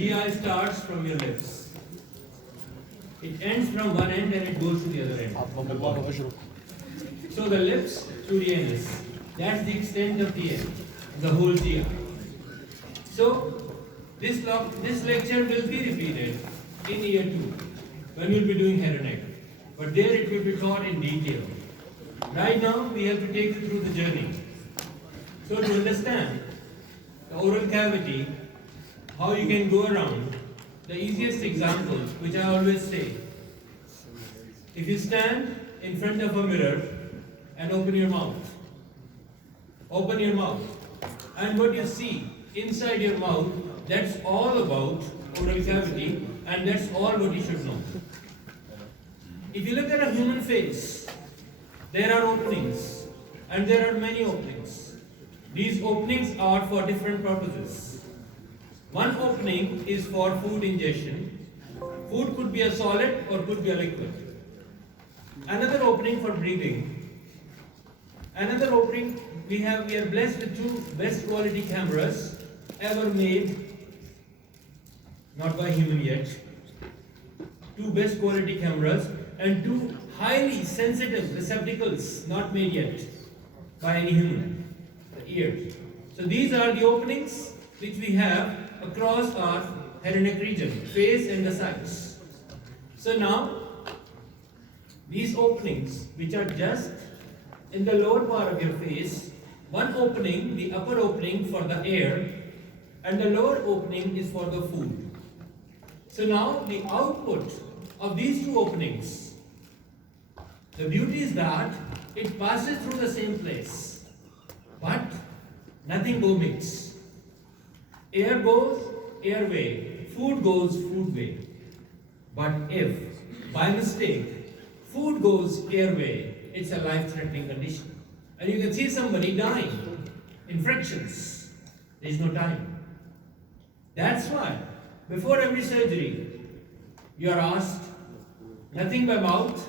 GI starts from your lips. It ends from one end and it goes to the other end. So the lips to the anus. That's the extent of the whole GI. So this lecture will be repeated in year 2 when you'll be doing head and neck. But there it will be taught in detail. Right now we have to take you through the journey. So to understand the oral cavity, how you can go around, the easiest example which I always say, if you stand in front of a mirror and open your mouth, and what you see inside your mouth, that's all about oral cavity, and that's all what you should know. If you look at a human face, there are openings, and there are many openings. These openings are for different purposes. One opening is for food ingestion. Food could be a solid or could be a liquid. Another opening for breathing. Another opening, we are blessed with 2 best quality cameras ever made, not by human yet. 2 best quality cameras and 2 highly sensitive receptacles not made yet by any human, the ears. So these are the openings which we have across our head and neck region, face and the sides. So now, these openings which are just in the lower part of your face, one opening, the upper opening for the air, and the lower opening is for the food. So now the output of these 2 openings, the beauty is that it passes through the same place, but nothing goes mixed. Air goes airway, food goes food way. But if by mistake food goes airway, it's a life-threatening condition. And you can see somebody dying, infections. There is no time. That's why before every surgery, you are asked nothing by mouth,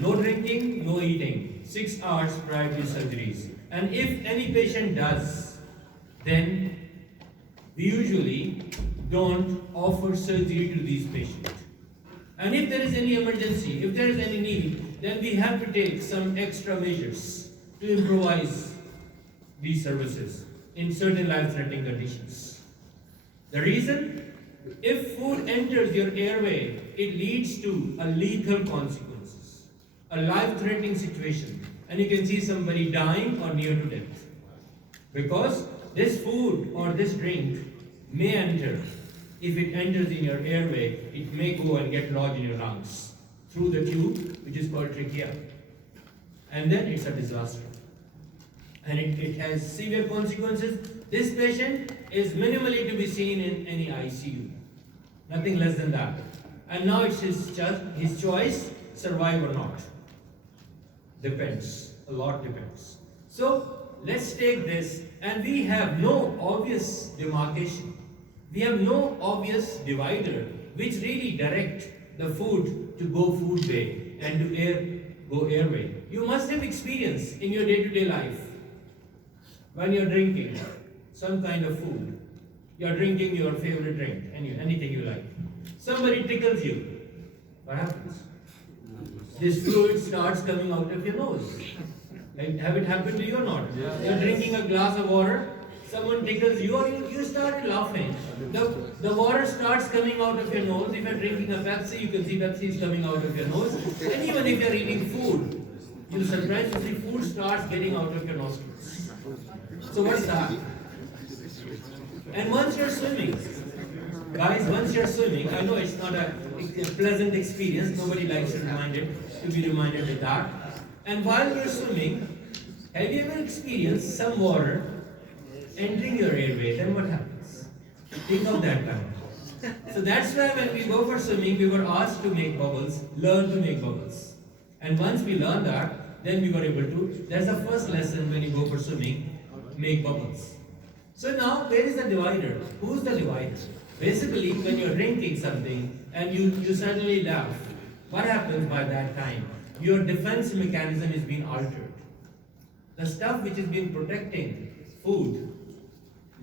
no drinking, no eating, 6 hours prior to surgeries. And if any patient does, then we usually don't offer surgery to these patients. And if there is any emergency, if there is any need, then we have to take some extra measures to improvise these services in certain life-threatening conditions. The reason? If food enters your airway, it leads to a lethal consequences, a life-threatening situation, and you can see somebody dying or near to death. Because this food or this drink may enter. If it enters in your airway, it may go and get lodged in your lungs through the tube, which is called trachea. And then it's a disaster. And it has severe consequences. This patient is minimally to be seen in any ICU. Nothing less than that. And now it's his choice, survive or not. Depends. A lot depends. So let's take this, and we have no obvious demarcation. We have no obvious divider which really direct the food to go food way and to go airway. You must have experience in your day-to-day life when you're drinking some kind of food. You're drinking your favorite drink, anything you like. Somebody tickles you. What happens? This fluid starts coming out of your nose. Like, have it happened to you or not? You're drinking a glass of water, someone tickles you, or you start laughing. The water starts coming out of your nose. If you're drinking a Pepsi, you can see Pepsi is coming out of your nose. And even if you're eating food, you'll surprise to see food starts getting out of your nostrils. So what's that? And once you're swimming, guys, once you're swimming, I know it's not a pleasant experience. Nobody likes to be reminded of that. And while you're swimming, have you ever experienced some water entering your airway? Then what happens? Think of that time. So that's why when we go for swimming, we were asked to make bubbles, learn to make bubbles. And once we learn that, then we were able to, that's the first lesson when you go for swimming, make bubbles. So now, where is the divider? Who's the divider? Basically, when you're drinking something and you suddenly laugh, what happens by that time? Your defense mechanism is being altered. The stuff which is been protecting food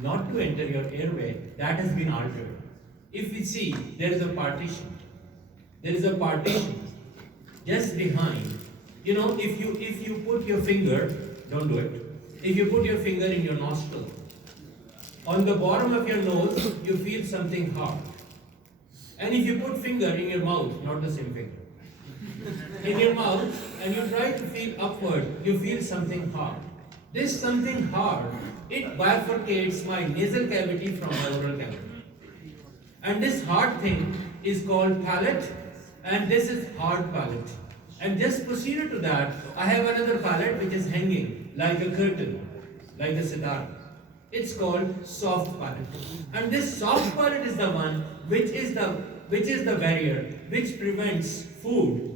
not to enter your airway, that has been altered. If we see, there is a partition. There is a partition just behind. You know, if you put your finger, don't do it. If you put your finger in your nostril, on the bottom of your nose, you feel something hard. And if you put finger in your mouth, not the same finger, in your mouth, and you try to feel upward, you feel something hard. This something hard, it bifurcates my nasal cavity from my oral cavity. And this hard thing is called palate, and this is hard palate. And just procedure to that, I have another palate which is hanging like a curtain, like a sitar. It's called soft palate. And this soft palate is the one which is the barrier which prevents food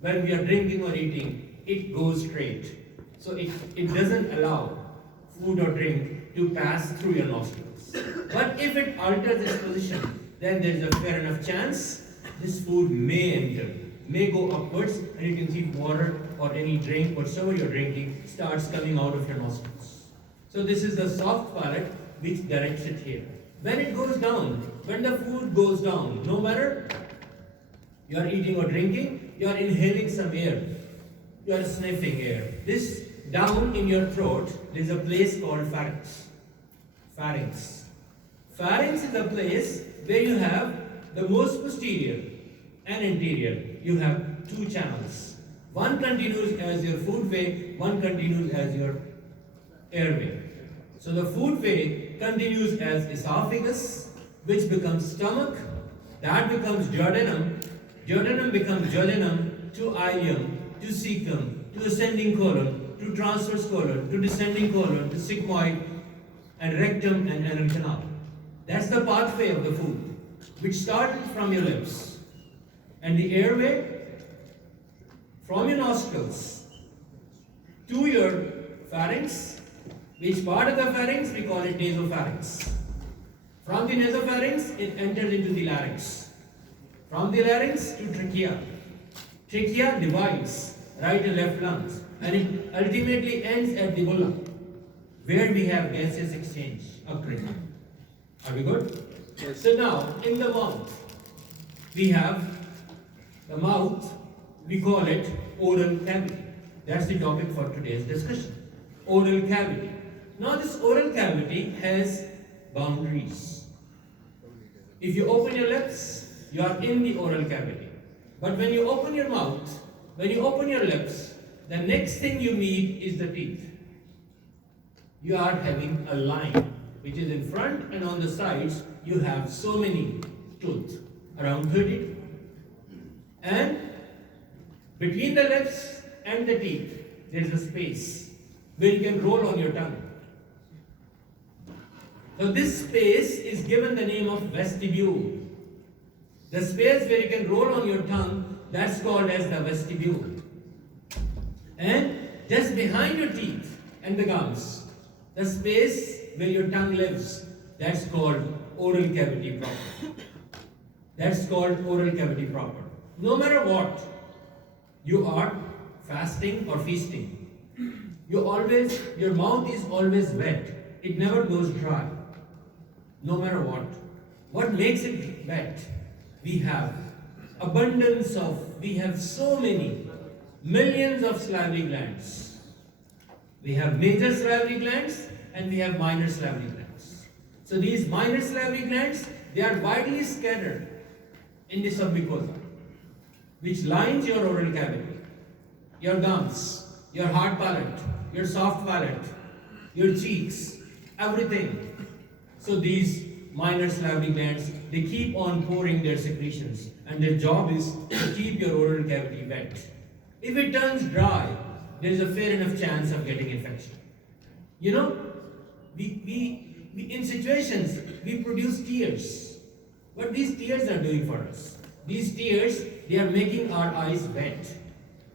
when we are drinking or eating, it goes straight. So it doesn't allow food or drink to pass through your nostrils. But if it alters its position, then there is a fair enough chance this food may enter, may go upwards, and you can see water or any drink, whatsoever you're drinking, starts coming out of your nostrils. So this is the soft palate which directs it here. When it goes down, when the food goes down, no matter you are eating or drinking, you are inhaling some air, you are sniffing air. This down in your throat, there is a place called pharynx. Pharynx. Pharynx is a place where you have the most posterior and anterior. You have two channels. One continues as your food way, one continues as your airway. So the food way continues as esophagus, which becomes stomach, that becomes duodenum, duodenum becomes duodenum, to ileum, to cecum, to ascending colon, to transverse colon, to descending colon, to sigmoid, and rectum and anal canal. That's the pathway of the food, which started from your lips. And the airway from your nostrils to your pharynx. Which part of the pharynx? We call it nasopharynx. From the nasopharynx, it enters into the larynx. From the larynx to trachea. Trachea divides right and left lungs, and it ultimately ends at the bulla, where we have gaseous exchange occurring. Are we good? Yes. So now, in the mouth, we have the mouth, we call it oral cavity. That's the topic for today's discussion. Oral cavity. Now this oral cavity has boundaries. If you open your lips, you are in the oral cavity. But when you open your mouth, when you open your lips, the next thing you meet is the teeth. You are having a line which is in front, and on the sides you have so many teeth, around 30. And between the lips and the teeth, there is a space where you can roll on your tongue. So this space is given the name of vestibule. The space where you can roll on your tongue, that's called as the vestibule. And just behind your teeth and the gums, the space where your tongue lives, that's called oral cavity proper. That's called oral cavity proper. No matter what, you are fasting or feasting, your mouth is always wet. It never goes dry. No matter what. What makes it wet? We have so many, millions of salivary glands. We have major salivary glands and we have minor salivary glands. So these minor salivary glands, they are widely scattered in the submucosa, which lines your oral cavity, your gums, your hard palate, your soft palate, your cheeks, everything. So these minor salivary glands, they keep on pouring their secretions, and their job is to keep your oral cavity wet. If it turns dry, there is a fair enough chance of getting infection. You know, we in situations, we produce tears. What these tears are doing for us? These tears, they are making our eyes wet.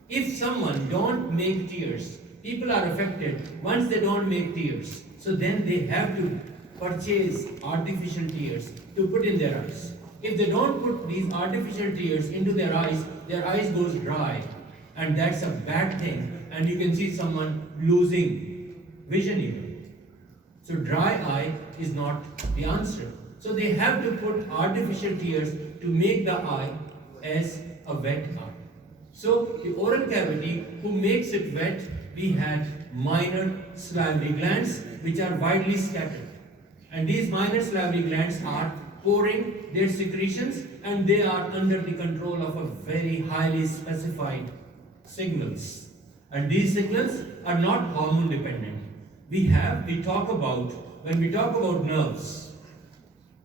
If someone don't make tears, people are affected once they don't make tears. So then they have to purchase artificial tears to put in their eyes. If they don't put these artificial tears into their eyes goes dry, and that's a bad thing, and you can see someone losing vision even. So dry eye is not the answer. So they have to put artificial tears to make the eye as a wet eye. So the oral cavity, who makes it wet, we had minor salivary glands which are widely scattered. And these minor salivary glands are pouring their secretions, and they are under the control of a very highly specified signals. And these signals are not hormone dependent. When we talk about nerves,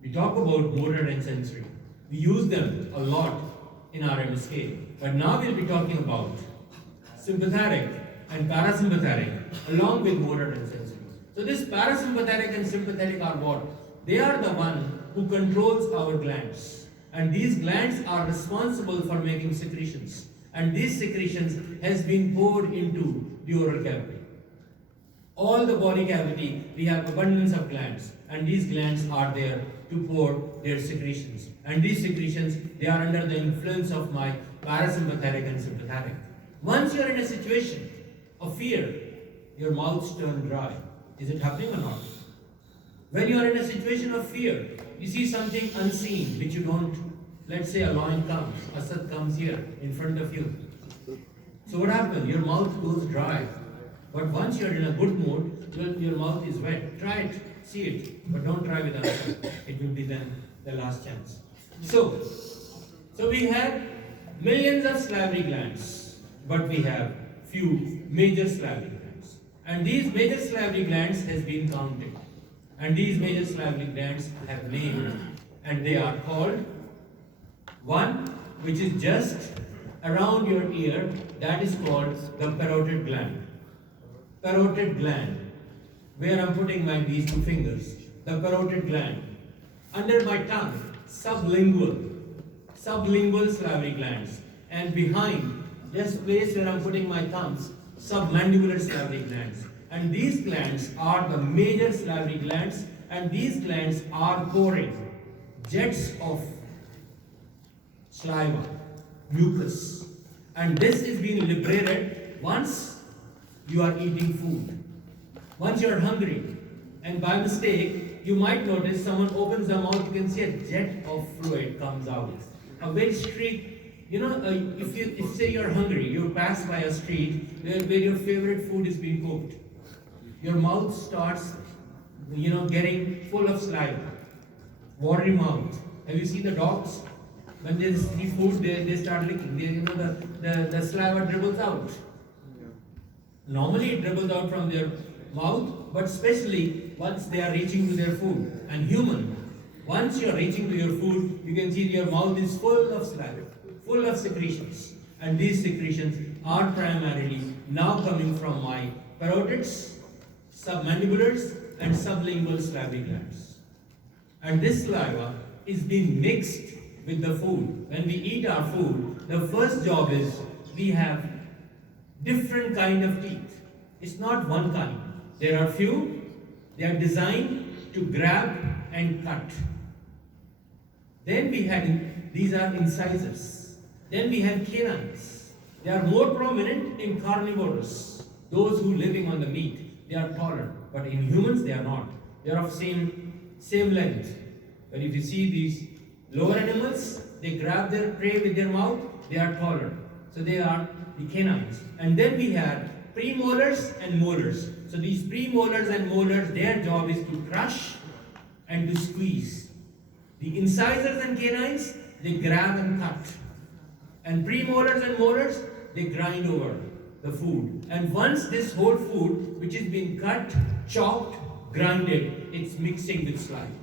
we talk about motor and sensory. We use them a lot in our MSK. But now we'll be talking about sympathetic and parasympathetic along with motor and sensory. So this parasympathetic and sympathetic are what? They are the one who controls our glands. And these glands are responsible for making secretions. And these secretions has been poured into the oral cavity. All the body cavity, we have abundance of glands. And these glands are there to pour their secretions. And these secretions, they are under the influence of my parasympathetic and sympathetic. Once you are in a situation of fear, your mouths turn dry. Is it happening or not? When you are in a situation of fear, you see something unseen which you don't, let's say a lion comes, Asad comes here in front of you. So what happens? Your mouth goes dry. But once you are in a good mood, your mouth is wet. Try it, see it, but don't try with Asad. It will be then the last chance. So we have millions of salivary glands, but we have few major salivary glands. And these major salivary glands has been counted. And these major salivary glands have names, and they are called one which is just around your ear, that is called the parotid gland. Parotid gland, where I'm putting these two fingers, the parotid gland. Under my tongue, sublingual salivary glands, and behind, just place where I'm putting my thumbs, submandibular salivary glands. And these glands are the major salivary glands, and these glands are pouring jets of saliva, mucus, and this is being liberated once you are eating food. Once you are hungry, and by mistake, you might notice someone opens the mouth, you can see a jet of fluid comes out. A very streak. If say you're hungry, you pass by a street where your favorite food is being cooked. Your mouth starts, getting full of saliva. Watery mouth. Have you seen the dogs? When they see food, they start licking. The saliva dribbles out. Normally it dribbles out from their mouth, but especially once they are reaching to their food. And human, once you are reaching to your food, you can see your mouth is full of saliva, full of secretions. And these secretions are primarily now coming from my parotids, submandibulars, and sublingual salivary glands. And this saliva is being mixed with the food. When we eat our food, the first job is we have different kind of teeth. It's not one kind. There are few. They are designed to grab and cut. Then we had, these are incisors. Then we have canines. They are more prominent in carnivores. Those who living on the meat, they are taller. But in humans, they are not. They are of same length. But if you see these lower animals, they grab their prey with their mouth, they are taller. So they are the canines. And then we have premolars and molars. So these premolars and molars, their job is to crush and to squeeze. The incisors and canines, they grab and cut. And premolars and molars, they grind over the food. And once this whole food, which is being cut, chopped, grinded, it's mixing with slime.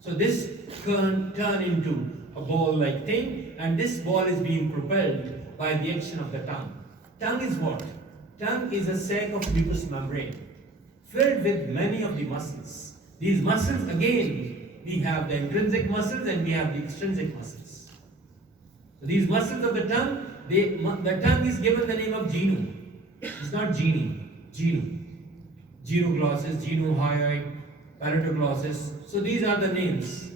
So this can turn into a ball-like thing, and this ball is being propelled by the action of the tongue. Tongue is what? Tongue is a sac of mucous membrane filled with many of the muscles. These muscles, again, we have the intrinsic muscles and we have the extrinsic muscles. So these muscles of the tongue, the tongue is given the name of genu. It's not genie, genu. Genoglossus, genohyoid, palatoglossus. So these are the names.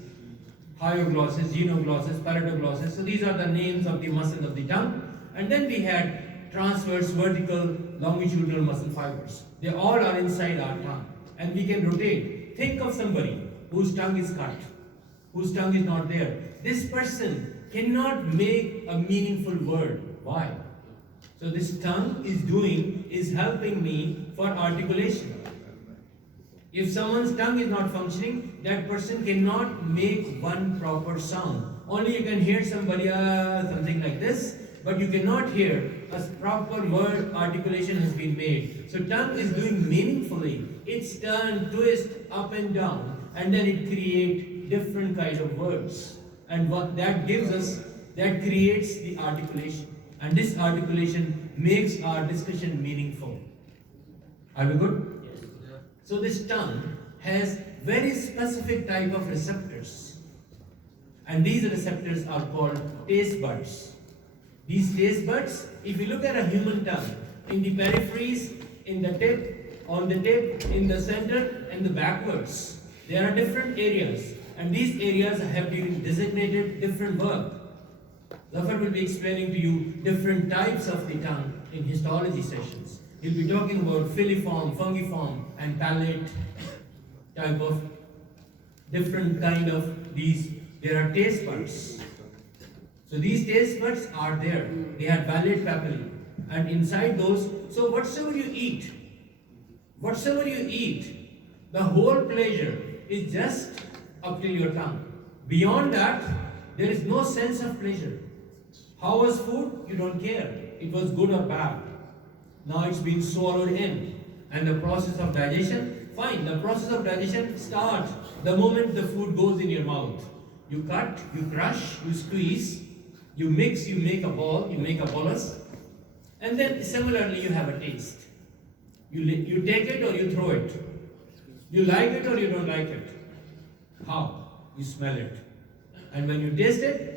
Hyoglossus, genoglossus, palatoglossus. So these are the names of the muscles of the tongue. And then we had transverse, vertical, longitudinal muscle fibers. They all are inside our tongue. And we can rotate think of somebody whose tongue is cut, whose tongue is not there. This person cannot make a meaningful word. Why? So this tongue is helping me for articulation. If someone's tongue is not functioning, that person cannot make one proper sound. Only you can hear somebody something like this, but you cannot hear a proper word articulation has been made. So tongue is doing meaningfully. It's turn, twist, up and down, and then it creates different kinds of words. And what that gives us, that creates the articulation. And this articulation makes our discussion meaningful. Are we good? Yes. So this tongue has very specific type of receptors. And these receptors are called taste buds. These taste buds, if you look at a human tongue, in the peripheries, in the tip, on the tip, in the center, and the backwards, there are different areas. And these areas have been designated different work. Zafar will be explaining to you different types of the tongue in histology sessions. He'll be talking about filiform, fungiform, and palate type of different kind of these. There are taste buds. So these taste buds are there. They have palate papillae. And inside those, so whatsoever you eat, the whole pleasure is just up till your tongue. Beyond that, there is no sense of pleasure. How was food? You don't care. It was good or bad. Now it's been swallowed in. And the process of digestion, fine. The process of digestion starts the moment the food goes in your mouth. You cut, you crush, you squeeze, you mix, you make a ball, you make a bolus. And then similarly you have a taste. You take it or you throw it. You like it or you don't like it. How? You smell it. And when you taste it,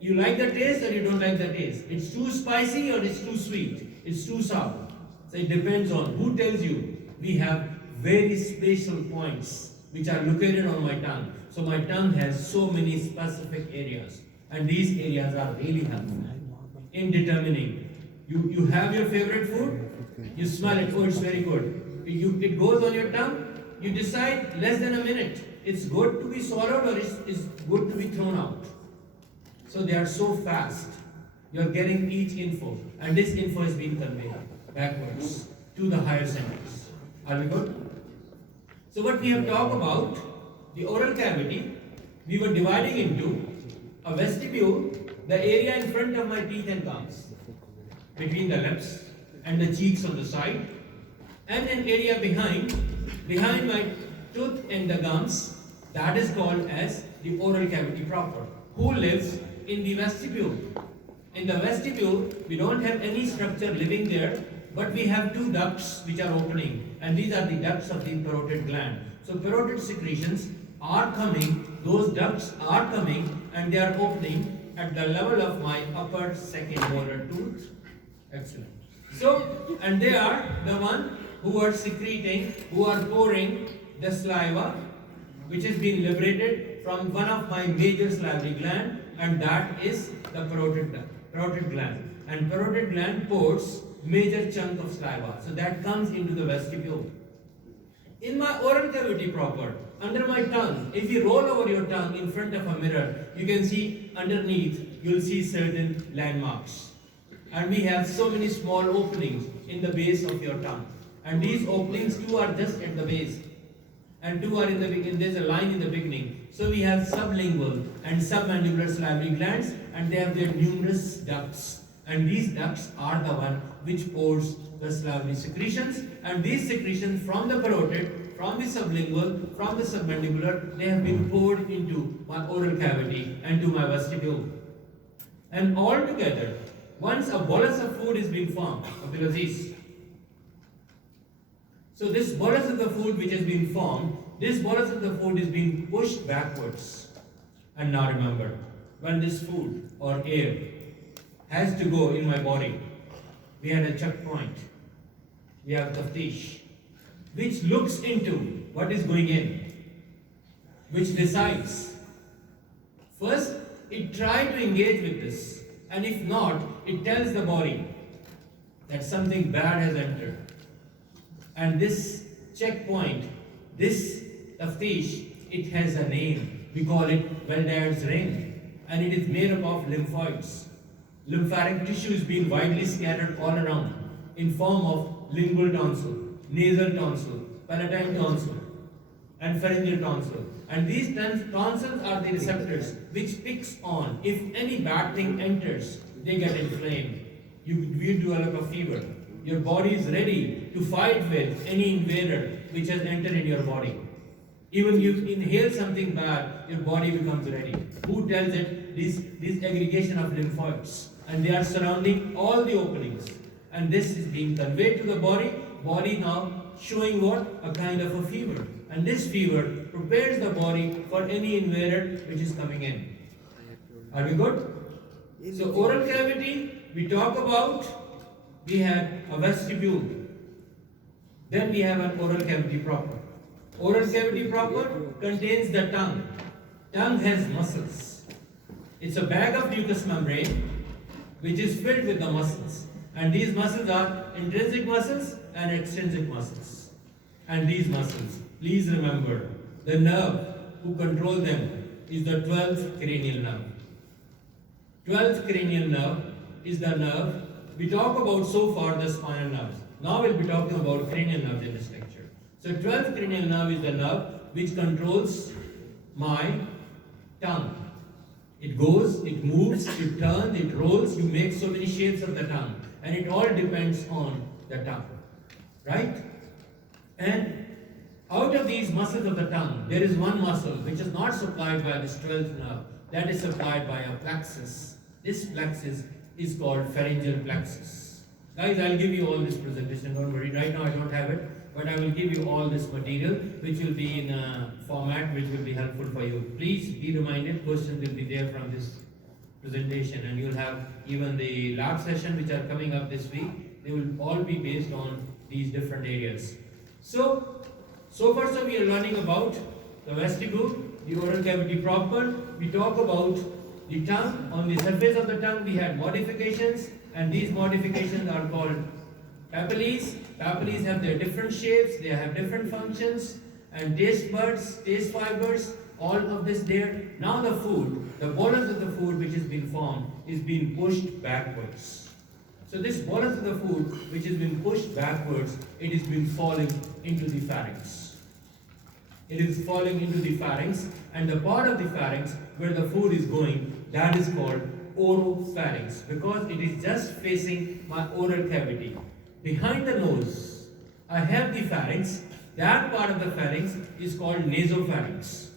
you like the taste or you don't like the taste. It's too spicy or it's too sweet. It's too sour. So it depends on who tells you. We have very spatial points which are located on my tongue. So my tongue has so many specific areas. And these areas are really helpful in determining. You have your favorite food, you smell it, oh it's very good. It goes on your tongue, you decide less than a minute. It's good to be swallowed or it's good to be thrown out. So they are so fast. You're getting each info. And this info is being conveyed backwards to the higher centers. Are we good? So what we have talked about, the oral cavity, we were dividing into a vestibule, the area in front of my teeth and gums, between the lips and the cheeks on the side, and an area behind my tooth and the gums, that is called as the oral cavity proper. Who lives in the vestibule? In the vestibule, we don't have any structure living there, but we have two ducts which are opening, and these are the ducts of the parotid gland. So parotid secretions are coming, those ducts are coming, and they are opening at the level of my upper second molar tooth. Excellent. So, and they are the one who are secreting, who are pouring the saliva, which has been liberated from one of my major salivary gland, and that is the parotid gland. And parotid gland pours major chunk of saliva. So that comes into the vestibule. In my oral cavity proper, under my tongue, if you roll over your tongue in front of a mirror, you can see underneath, you'll see certain landmarks. And we have so many small openings in the base of your tongue. And these openings, two are just at the base. And two are in the beginning, there's a line in the beginning. So we have sublingual and submandibular salivary glands, and they have their numerous ducts. And these ducts are the one which pours the salivary secretions. And these secretions from the parotid, from the sublingual, from the submandibular, they have been poured into my oral cavity and to my vestibule. And all together, once a bolus of food is being formed, so this bolus of the food which has been formed, this bolus of the food is being pushed backwards. And now remember, when this food or air has to go in my body, we had a checkpoint. We have taftish, which looks into what is going in, which decides. First, it tries to engage with this, and if not, it tells the body that something bad has entered. And this checkpoint, this taftish, it has a name. We call it Welldad's ring, and it is made up of lymphoids. Lymphatic tissue is being widely scattered all around in form of lingual tonsil, nasal tonsil, palatine tonsil, and pharyngeal tonsil. And these tonsils are the receptors which picks on. If any bad thing enters, they get inflamed. You develop a fever. Your body is ready to fight with any invader which has entered in your body. Even you inhale something bad, your body becomes ready. Who tells it? This aggregation of lymphoids. And they are surrounding all the openings. And this is being conveyed to the body. Body now showing what? A kind of a fever. And this fever prepares the body for any invader which is coming in. Are we good? So oral cavity, we talk about, we have a vestibule. Then we have an oral cavity proper. Oral cavity proper contains the tongue. Tongue has muscles. It's a bag of mucous membrane which is filled with the muscles. And these muscles are intrinsic muscles and extrinsic muscles. And these muscles, please remember, the nerve who controls them is the 12th cranial nerve. 12th cranial nerve is the nerve. We talk about so far the spinal nerves. Now we'll be talking about cranial nerves in this lecture. So 12th cranial nerve is the nerve which controls my tongue. It goes, it moves, it turns, it rolls, you make so many shapes of the tongue. And it all depends on the tongue. Right? And out of these muscles of the tongue, there is one muscle which is not supplied by this 12th nerve. That is supplied by a plexus. This plexus is called pharyngeal plexus. Guys, I'll give you all this presentation, don't worry. Right now I don't have it, but I will give you all this material which will be in a format which will be helpful for you. Please be reminded, questions will be there from this presentation, and you'll have even the lab session which are coming up this week. They will all be based on these different areas. So far we are learning about the vestibule, the oral cavity proper. We talk about the tongue. On the surface of the tongue we had modifications, and these modifications are called papillae. Papillae have their different shapes, they have different functions, and taste buds, taste fibers, all of this there. Now the food, the bolus of the food which has been formed is being pushed backwards. So this bolus of the food which has been pushed backwards, it is been falling into the pharynx. It is falling into the pharynx, and the part of the pharynx where the food is going, that is called oropharynx, because it is just facing my oral cavity. Behind the nose, I have the pharynx. That part of the pharynx is called nasopharynx.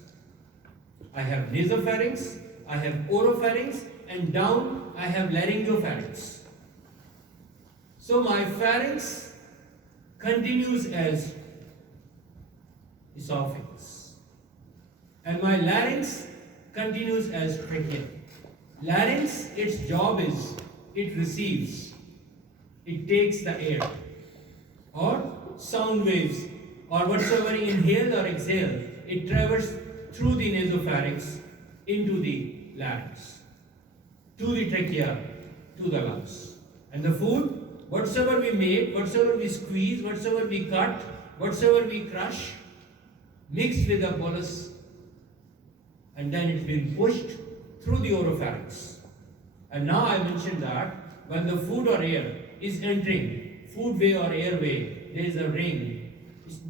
I have nasopharynx, I have oropharynx, and down I have laryngopharynx. So my pharynx continues as esophagus, and my larynx continues as trachea. Larynx, its job is, it receives, it takes the air, or sound waves, or whatsoever inhale or exhale, it travels through the nasopharynx into the larynx, to the trachea, to the lungs. And the food, whatsoever we make, whatsoever we squeeze, whatsoever we cut, whatsoever we crush, mixed with the bolus, and then it's been pushed through the oropharynx. And now I mentioned that when the food or air is entering, food-way or airway, there is a ring.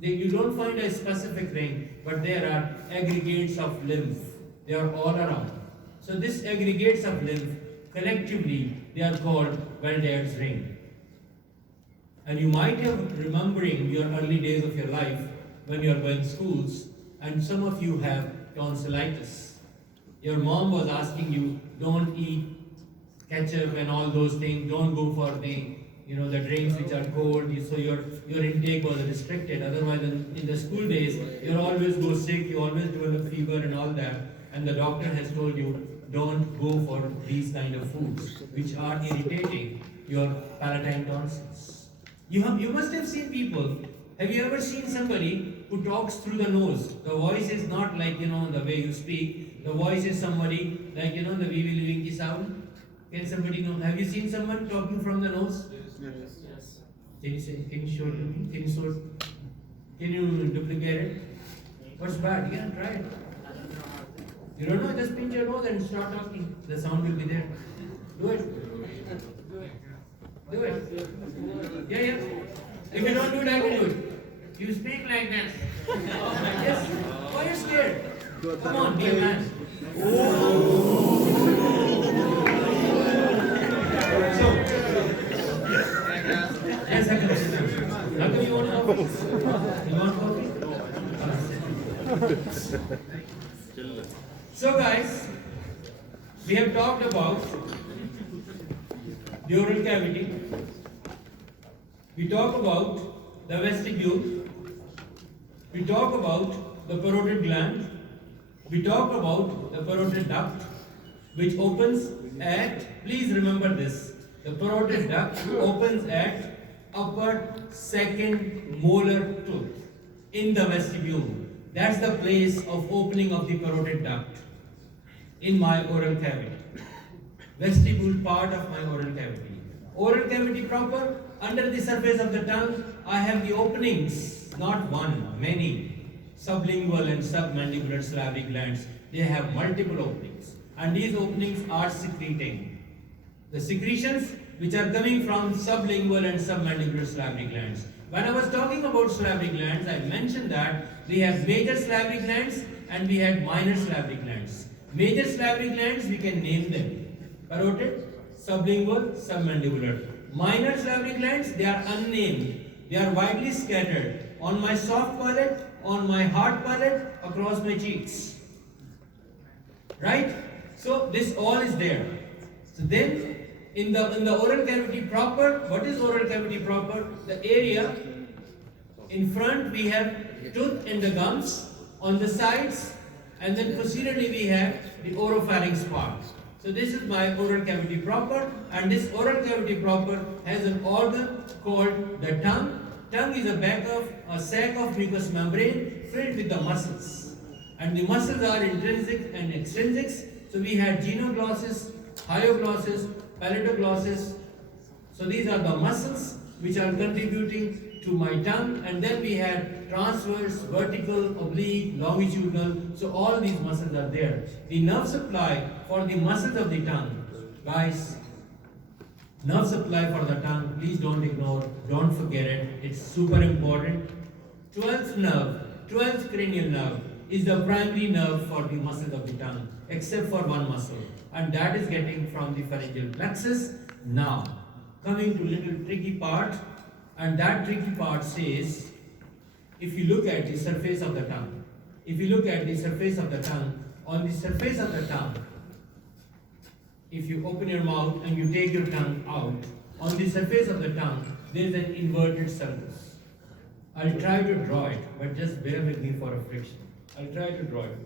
You don't find a specific ring, but there are aggregates of lymph. They are all around. So these aggregates of lymph, collectively, they are called Welldad's ring. And you might have remembering your early days of your life when you are going schools, and some of you have tonsillitis. Your mom was asking you, don't eat ketchup and all those things, don't go for the drinks which are cold, so your intake was restricted. Otherwise, in the school days, you always go sick, you always develop fever and all that, and the doctor has told you, don't go for these kind of foods which are irritating your palatine tonsils. You must have seen people. Have you ever seen somebody who talks through the nose? The voice is not like, the way you speak. The voice is somebody like, the wee winky sound. Can somebody know? Have you seen someone talking from the nose? Yes. Can you show it to me? Can you duplicate it? What's bad? You can try it. You don't know, just pinch your nose and start talking. The sound will be there. Do it. Do it. Yeah, yeah. If you don't do it, I can do it. You speak like this. Yes. Why are you scared? Come on, be a man. So, yes, I can sit down. How come you want coffee? You want coffee? So guys, we have talked about the oral cavity. We talk about the vestibule. We talk about the parotid gland. We talk about the parotid duct, which opens at, please remember this, the parotid duct opens at upper second molar tooth in the vestibule. That's the place of opening of the parotid duct in my oral cavity. Vestibule part of my oral cavity. Oral cavity proper, under the surface of the tongue, I have the openings, not one, many. Sublingual and submandibular salivary glands, they have multiple openings. And these openings are secreting. The secretions which are coming from sublingual and submandibular salivary glands. When I was talking about salivary glands, I mentioned that we have major salivary glands and we had minor salivary glands. Major salivary glands, we can name them. Parotid, sublingual, submandibular. Minor salivary glands, they are unnamed. They are widely scattered on my soft palate, on my hard palate, across my cheeks. Right? So this all is there. So then in the oral cavity proper, what is oral cavity proper? The area in front we have tooth and the gums, on the sides, and then posteriorly we have the oropharynx part. So this is my oral cavity proper, and this oral cavity proper has an organ called the tongue. Tongue is a sac of mucous membrane filled with the muscles, and the muscles are intrinsic and extrinsics. So we had genoglossus, hyoglossus, palatoglossus. So these are the muscles which are contributing to my tongue, and then we had transverse, vertical, oblique, longitudinal. So all these muscles are there. The nerve supply for the muscles of the tongue, guys, nerve supply for the tongue, please don't ignore, don't forget it, it's super important. 12th nerve, 12th cranial nerve is the primary nerve for the muscles of the tongue, except for one muscle, and that is getting from the pharyngeal plexus. Now, coming to little tricky part, and that tricky part says, if you look at the surface of the tongue, if you look at the surface of the tongue, on the surface of the tongue, if you open your mouth and you take your tongue out, on the surface of the tongue, there is an inverted sulcus. I'll try to draw it, but just bear with me for a friction. I'll try to draw it.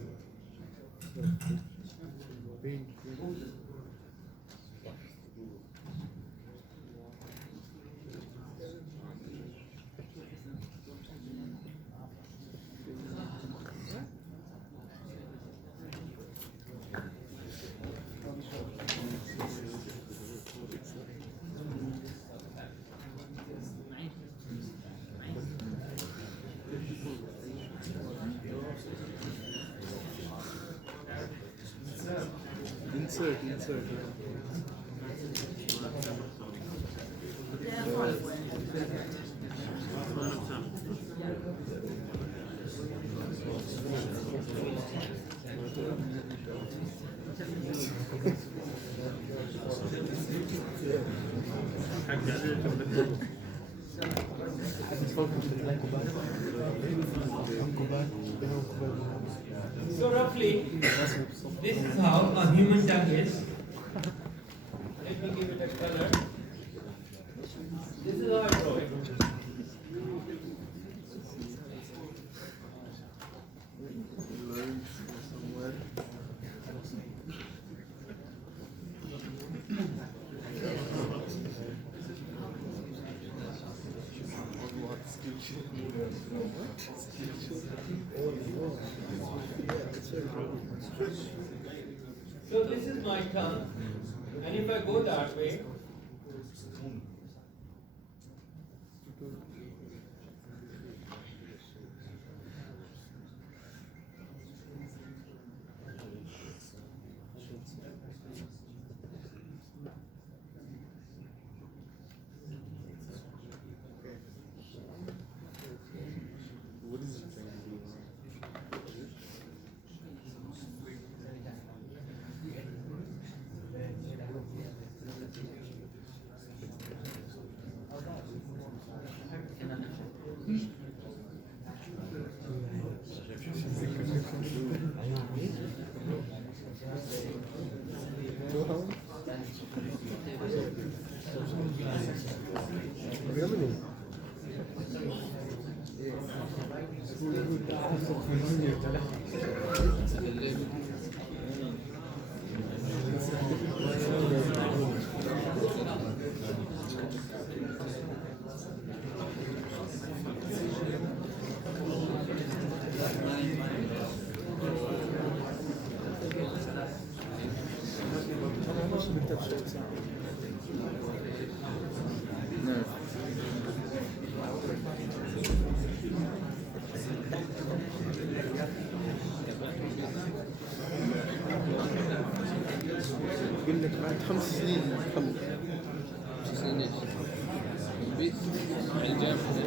Insert. So roughly, this is how a human tongue is. Let me give it a color. This is how I draw it. So this is my tongue, and if I go that way, Really? No. قلت بعد 5 سنين كم؟ 5 سنين ايش؟ البيت الجامعة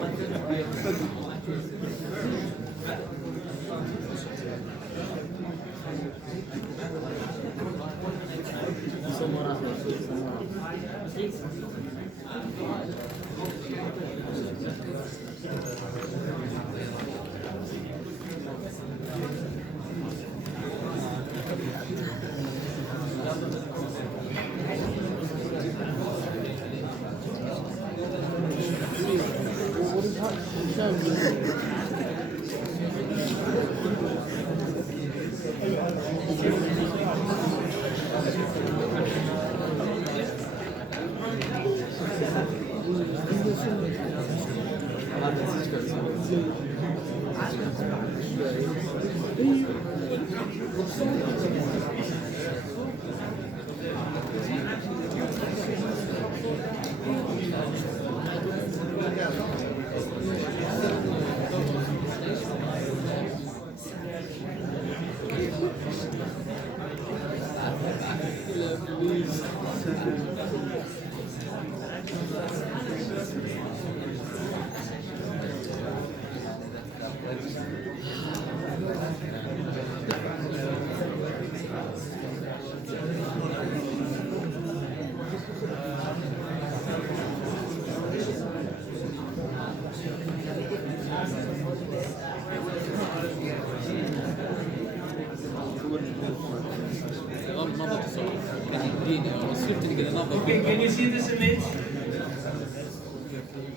نظرة تصور كان يديني وصرت تلقى نظرة. Okay, can you see this image?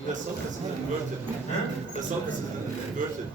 The surface is inverted. Huh? The surface is inverted.